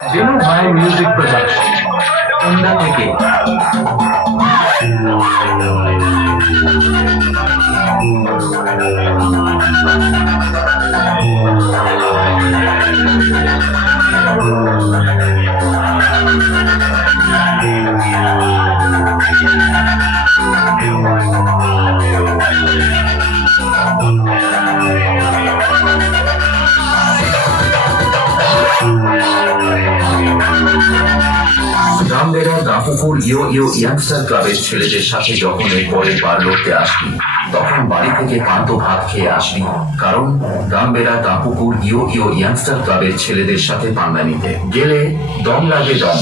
Genu Bhai Music Production, Unda থেকে রামবেড়া গাঁপুকুর ইয়ো ইয়ো youngster ক্লাবের ছেলেদের সাথে যখন এর পরের বার লড়তে আসবি তখন বাড়ি থেকে পান্তা ভাত খেয়ে আসবি, কারণ রামবেড়া গাঁপুকুর ইয়ো ইয়ো ইয়াংস্টার ক্লাবের ছেলেদের সাথে পাঙ্গা নিতে গেলে দম লাগে দম।